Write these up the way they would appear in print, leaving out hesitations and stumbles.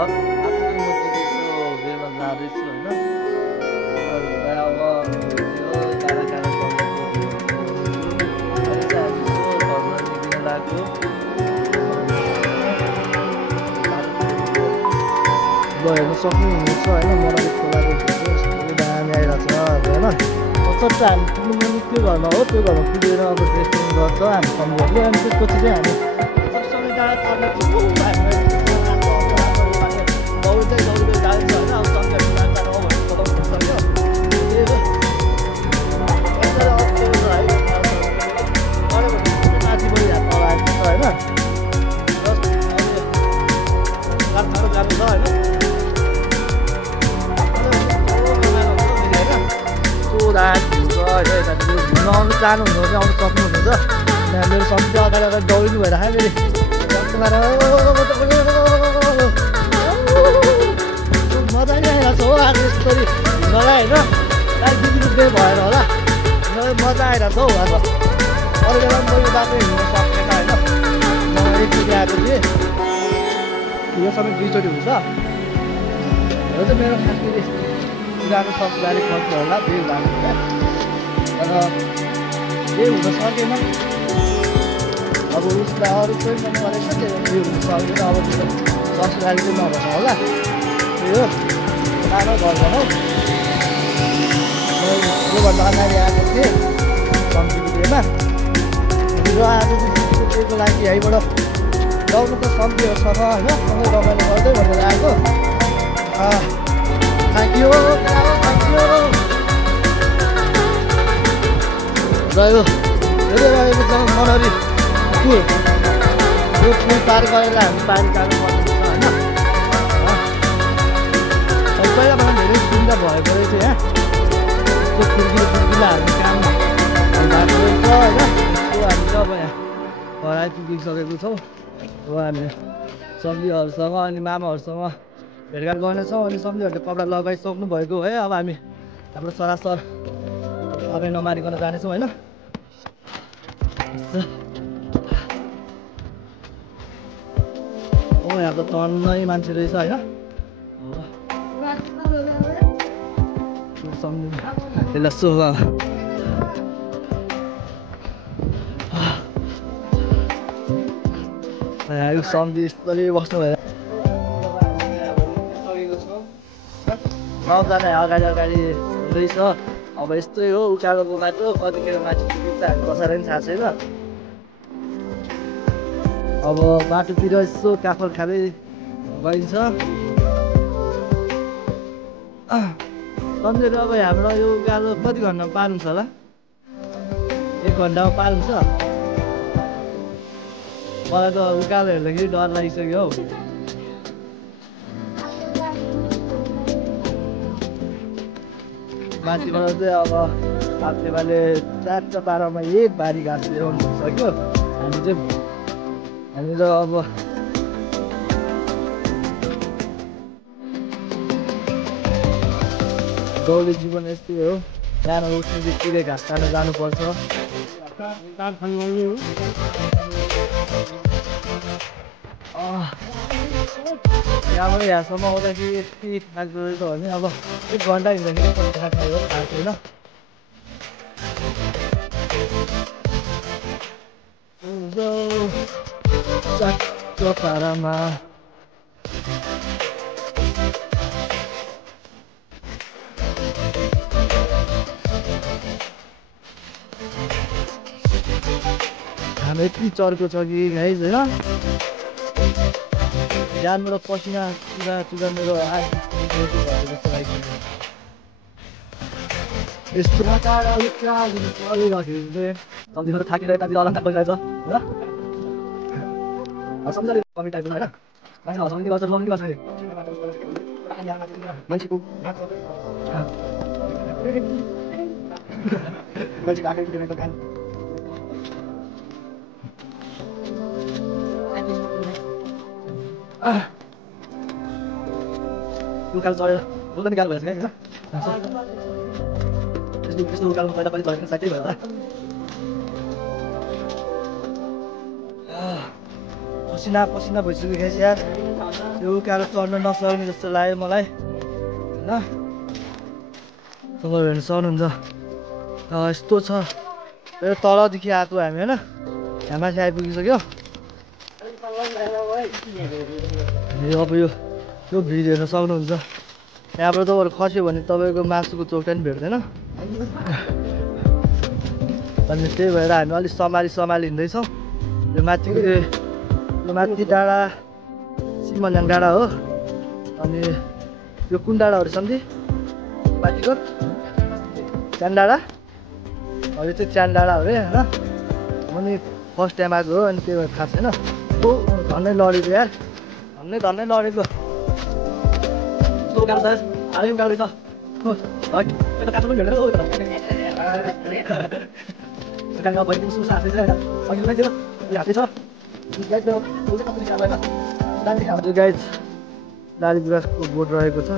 आजकल म दिदीको बिहेमा जाँदैछु होइन। अब यो टाढा टाढा चलेको अहिले चाहिँ हामी यसो घरमा निक्लिन लाग्यो। ल हेर्नु सक्नुहुनेछ होइन, मलाई खोलाको भिडियो यस्तो दामी आइरहेको छ होइन। चट्ट हामी पुग्नु पनि त्यो घरमा हो, त्यो घरमा पुगेर अब ड्रेसिङ गर्छ हामी सम्झेरले। अनि त्यसपछि चाहिँ हामी सँगसँगै टाढा चल्ने दौड्दै दौड्दै जान्छ होइन। अब सम्झेर जान्छ हो भने बताउनु सक्यो माथि पनि हात लगाएको छ होइन। गाह्रो जानु छ होइन। घुम्न आउनु चाहनुहुन्छ भने आउनु सक्नुहुनेछ। मेरो सब्जी अगाडि अगाडि दौडिनु भइरहेको मजा नै आइरहेको छ हो आज यसरी हिँड्नलाई होइन। दिदीको बिहे भएर होला मजा आइरहेको छ हौ आज। अरू बेला पनि मैले बाटो हिँड्न सक्दैन होइन। म एकचोटि आएको थिएँ, यो सबै दुईचोटि हुन्छ। यो चाहिँ मेरो खासरी पुरानो संस्कारी खर्च होला बिहे भएको होइन। तर केही हुन सकेन। अब उसलाई अरू कोही मन गरेछ त्यो बिहे हुन सक्दैन। अब त्यो ससुराली चाहिँ नभएर होला त्यही हो। सानो घर भनौँ योभन्दा अगाडि आएको थिएँ सम्झीको बिहेमा। र आज चाहिँ बिहेको लागि यहीँबाट गाउनु त सम्झीहरूसँग होइन सँगै रमाइलो गर्दै भनेर आएको। Thank you thank you. र यो हेर्दै रहेको छ मनहरी पुल। यो पुल पार गरेर हामी पानी जानु पर्ने होइन। पहिलाबाट धेरै सुविधा भएको रहेछ यहाँ। त्यो फुर्किला हामी काम भएको रहेछ होइन। त्यो हामी चाहिँ अब यहाँ घर आइपुगिसकेको छौँ। अब हामी सम्झीहरूसँग अनि मामाहरूसँग भेटघाट गर्नेछौँ। अनि सम्झीहरूले कपडा लगाइसक्नु भएको है। अब हामी हाम्रो सरासर समय नमारिकन जानेछौँ होइन। ओ यहाँ त टन्नै मान्छे रहेछ होइन। यसलाई सो यो सम्झी यस्तरी बस्नु भएर नौजना अगाडि अगाडि हुँदैछ। अब यस्तै हो उकालोको बाटो, कतिखेर माथि पुगिन्छ हामी कसैलाई पनि थाहा छैन। अब बाटोतिर यसो काफल खाँदै गइन्छ। सम्झेर अब हाम्रो यो उकालो कति घन्टामा पार हुन्छ होला? 1 घन्टामा पार हुन्छ। मलाई त उकालो हेर्दाखेरि डर लागिसक्यो हौ। माथिबाट चाहिँ अब हात्तेबाले 4-12मा एक बारी घाँस ल्याउनु सक्यो। हामी त अब गाउँले जीवन यस्तै हो। बिहान उठ्ने बित्तिकै घाँस काट्न जानुपर्छ। यहाँबाट यहाँसम्म आउँदाखेरि यति थाक्दो रहेछ भने अब 1 घन्टा हिँड्दाखेरि पनि थाक्ने हो थाहा छैन। चाँडो पारामा हामी यति चर्को छ कि गाइस होइन। बिहानबाट पसिना चुरा मेरो यस्तो सम्झिँदा थाकेर यता अलग भइरहेछ होइन। सम्झाले कमेन्ट टाइपको होइन मान्छे गर्छ लम्बी गर्छ मान्छेको उकालो चढेर बोल्दा नि गाह्रो भएछ क्या यस्तो उकालो पहिला पनि चढेर साइडै भयो त पसिना पसिना भइसक्यो यार यो उकालो चढ्न नसक्ने जस्तो लाग्यो मलाई होइन तपाईँहरू हेर्नु सक्नुहुन्छ यस्तो छ यो तलदेखि आएको हामी होइन यहाँ माथि आइपुगिसक्यो अब यो भिड हेर्न सक्नुहुन्छ यहाँबाट तपाईँहरू खस्यो भने तपाईँको मासुको चौका पनि भेट्दैन अनि त्यही भएर हामी अलिक सम्हाली हिँड्दैछौँ यो माथि डाँडा सिमल्याङ डाँडा हो अनि यो कुन डाँडा हो सम्झि माथिको च्यान डाँडा यो चाहिँ च्यान डाँडा हो अरे होइन अनि फर्स्ट टाइम आएको हो अनि त्यही भएर थाहा छैन धन्नै लडेको यार धन्नै लडेको दोकान त आयो गाडी छ काठो पनि भेटेर दोकानमा भइदिनु सुसा हातै छ होइन अघि नै हातै छ गाइज लालीगुराँसको बोट रहेको छ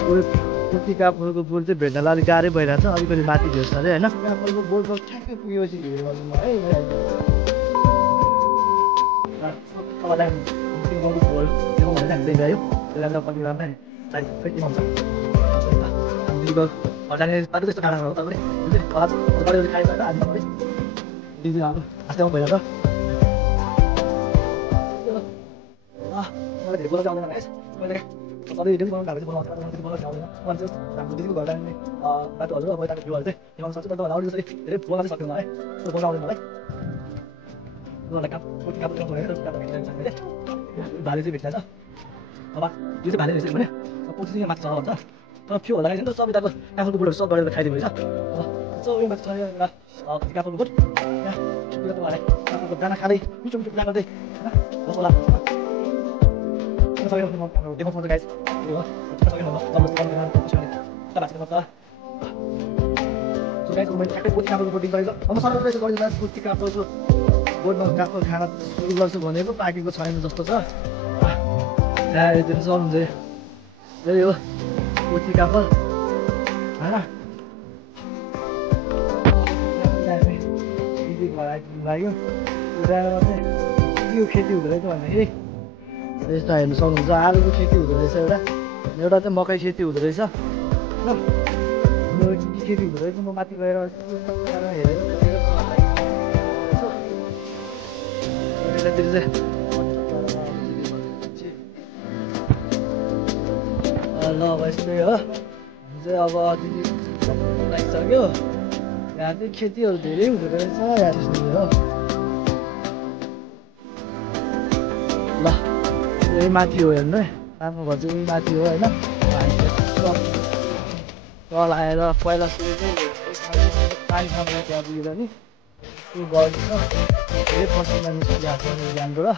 कुर्ती कापुरको बोट चाहिँ भेट्नलाई अलिक गाह्रै भइरहेको छ अलिकति माथि भेट्छ अरे होइन कापुरको बोटको ठ्याक्कै पुगेपछि भिड गर्नु है त्यस्तो खाना हो तपाईँले भइरहेको मलाई धेरै बोला आउँदैन मैले सधैँ हिँड्नु बनाउनु भएको बोलाउँछ बोला आउँदैन मलाई चाहिँ हाम्रो दिदीको घर जाने बाटोहरू अब यताको भ्यूहरू चाहिँ देखाउन सक्छु तर तपाईँलाई अरू जस्तै धेरै बोल्न चाहिँ सक्दैन है बोल्न आउँदैन मलाई मलाई काम भाले चाहिँ भेट्छ अब यो चाहिँ भाले रहेछ भने पोथी चाहिँ माथि छ भन्छ तर फ्यू होला नि त सबै यताको काफलको बोटहरू सब गरेर खाइदिएको रहेछ सबै माथि छ एउटा काफलको बोट यहाँ काफलको दाना खाँदै मिठो मिठो कुरा गर्दै होइन होला देखाउँछ गाइस बोर्डमा काफल खाना सुरु गर्छु भनेको पाकेको छैन जस्तो छ सक्नुहुन्छ यही हो पोथी काफल होइन घर आइपुग्नु लाग्यो के खेती हुँदो रहेछ भन्दाखेरि यस्तो हेर्नु सक्नुहुन्छ आलुको खेती हुँदो रहेछ एउटा चाहिँ मकै खेती हुँदो रहेछ होइन खेती हुँदो रहेछ म माथि गएर हेरेर ल अब यस्तै हो चाहिँ अब दिदी लागिसक्यो यहाँ चाहिँ खेतीहरू धेरै हुँदो रहेछ यहाँ त्यस्तो हो ल यही माथि हो हेर्नु है आफ्नो घर चाहिँ यही माथि हो होइन तल आएर पहिला सुरु चाहिँ पानी खानु त्यहाँ पुगेर नि त्यो गर्छ धेरै पसिना निस्किरहेको छ बिहानबाट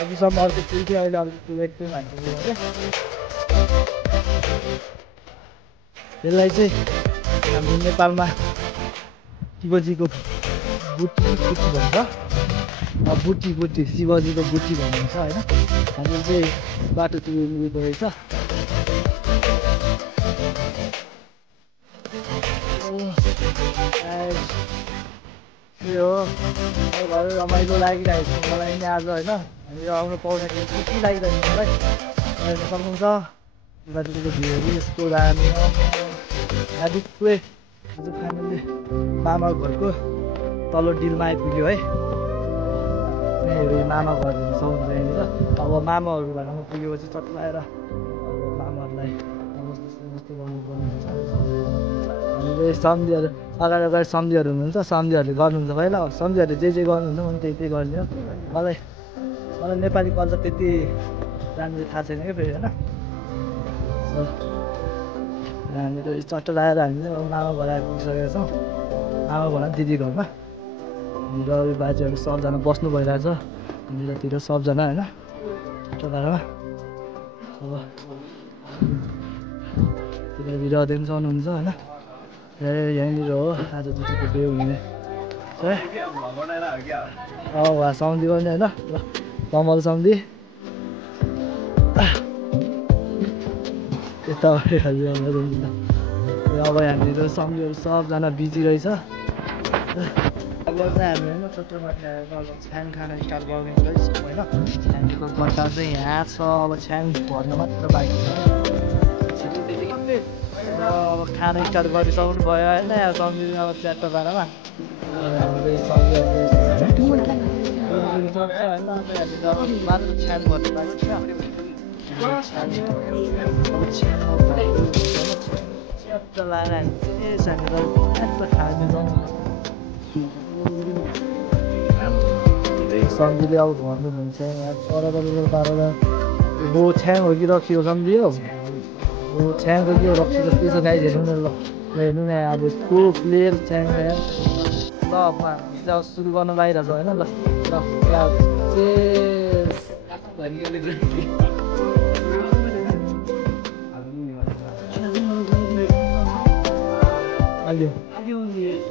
अघिसम्म अर्को फुल थियो अहिले अलिक एकछिन हान्थ्यो अरे यसलाई चाहिँ हाम्रो नेपालमा शिवजीको बुटी भन्छ बुटी शिवजीको बुटी भनिन्छ होइन हामी चाहिँ बाटोतिर उयो रहेछ यो घर रमाइलो लागिरहेको छ मलाई नि आज होइन हामी आउनु पाउँदाखेरि खुसी लागिरहेको छ मलाई हेर्न सक्नुहुन्छ बाटोको भ्यूहरू यस्तो दामी आदि पुरै आज फ्यामिली मामा घरको तल्लो डिलमा आइपुग्यो है मामा घर हेर्नु सक्नुहुन्छ यहाँनिर अब मामाहरू घरमा पुगेपछि चट्लाएर अब मामाहरूलाई कस्तो गर्नुपर्ने हामीले सम्झीहरू अगाडि सम्झीहरू हुनुहुन्छ सम्झीहरूले गर्नुहुन्छ पहिला सम्झीहरूले जे गर्नुहुन्छ म त्यही गर्ने हो मलाई नेपाली कल्चर त्यति राम्ररी थाहा छैन क्या फेरि होइन हामीहरू चट्ट लगाएर हामी चाहिँ मामा घर आइपुगिसकेका छौँ आमा भन दिदी घरमा र अरू बाजेहरू सबजना बस्नु भइरहेछ हामीतिर सबजना होइन चट्ट घरमा अब त्यो भिडियो पनि सक्नुहुन्छ होइन यहीँनिर हो आज दिदीको बिहे हुने है वहाँ सम्झी गर्ने होइन ल कमल सम्झी यता अब यहाँनिर सम्झीहरू सबजना बिजी रहेछ हामी होइन टोटोमा छ्याङ खान स्टार्ट गर्ने रहेछौँ होइन छ्याङको गट्टा चाहिँ यहाँ छ अब छ्याङ भर्नु मात्र बाँकी छ अब खान स्टार्ट गरिसक्नु भयो होइन सम्झिनु अब च्याट्टो पारामा मात्र छ्याङ भर्नु बाँकी छ च्याट्टो लाएर हामी च्याट्टो खाँदैछौँ सम्झिले अब घर्नु हुन्छ यहाँ पारेर वो छ्याङ हो कि रक्सी हो सम्झियो वो छ्याङ हो कि रक्सी त त्यसो गाई हेर्नु न ल हेर्नु न अब यस्तो प्लेयर छ्याङ ल अब हामी सुरु गर्नु लागिरहेको छ होइन ल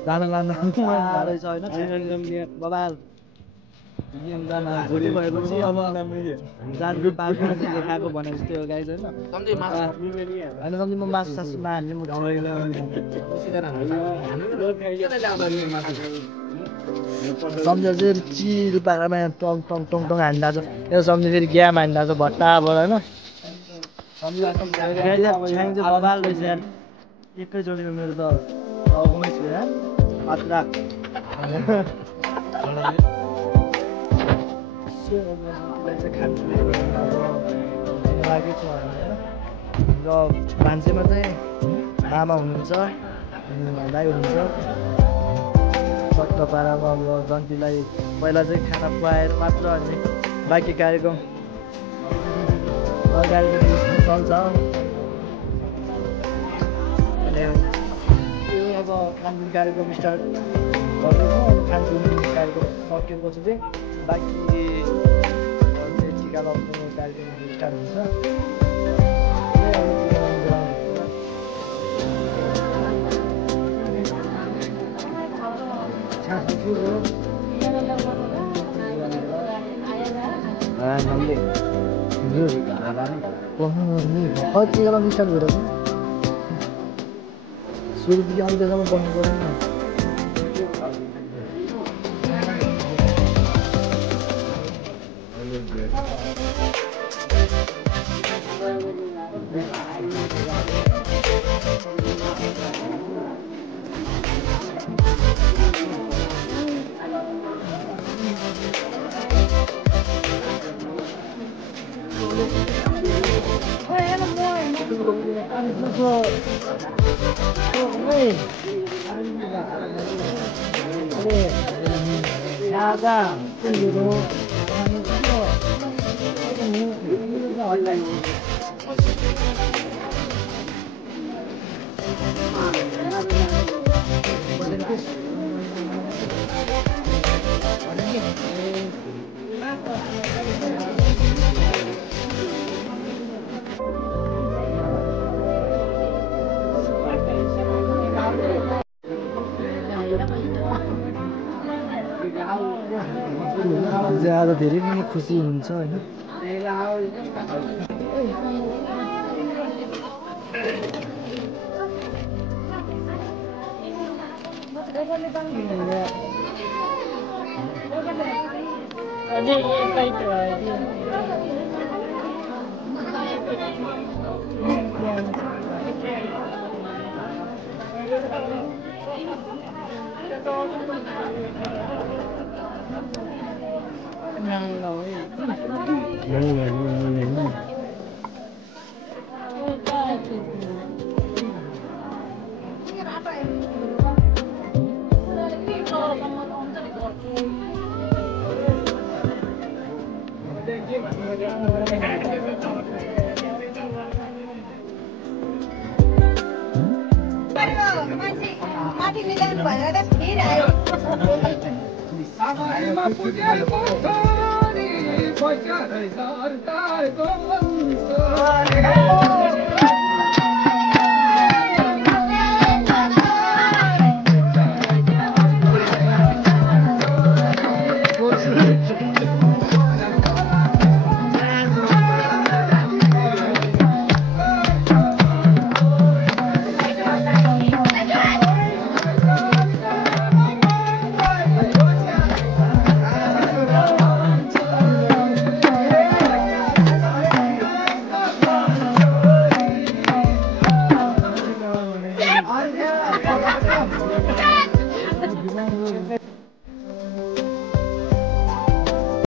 जान लानु गाह्रै छ होइन बबाल भोलि भएपछि अब जानु पार्नु देखाएको भने जस्तै हो गाई होइन होइन सम्झि म मासु सासु नहाल्ने म सम्झेर चाहिँ चिल पारामा टङ टङ टङ टङ हान्दिरहेको छ यो सम्झि फेरि ग्याम हान्दिरहेको छ भट्टाबाट होइन छ्याङ चाहिँ बबाल रहेछ यार एकैचोटिमा मेरो त घुमै छु यार खतरा लागेको छ र मान्छेमा चाहिँ मामा हुनुहुन्छ दाइ हुनुहुन्छ सट्ट पारामा अब जन्तीलाई पहिला चाहिँ खाना खुवाएर मात्र अनि बाँकी कार्यक्रम चल्छ अब खानपिन कार्यक्रम स्टार्ट गर्दैछौँ अब खानपिन कार्यक्रम सकेपछि चाहिँ बाँकी टिका लगाउने कार्यक्रम स्टार्ट हुन्छ टिका लगाउनु स्टार्ट भइरहेको सुरुदेखि अन्त्यसम्म बन्नु पऱ्यो नि ज्यादा धेरै नै खुसी हुन्छ होइन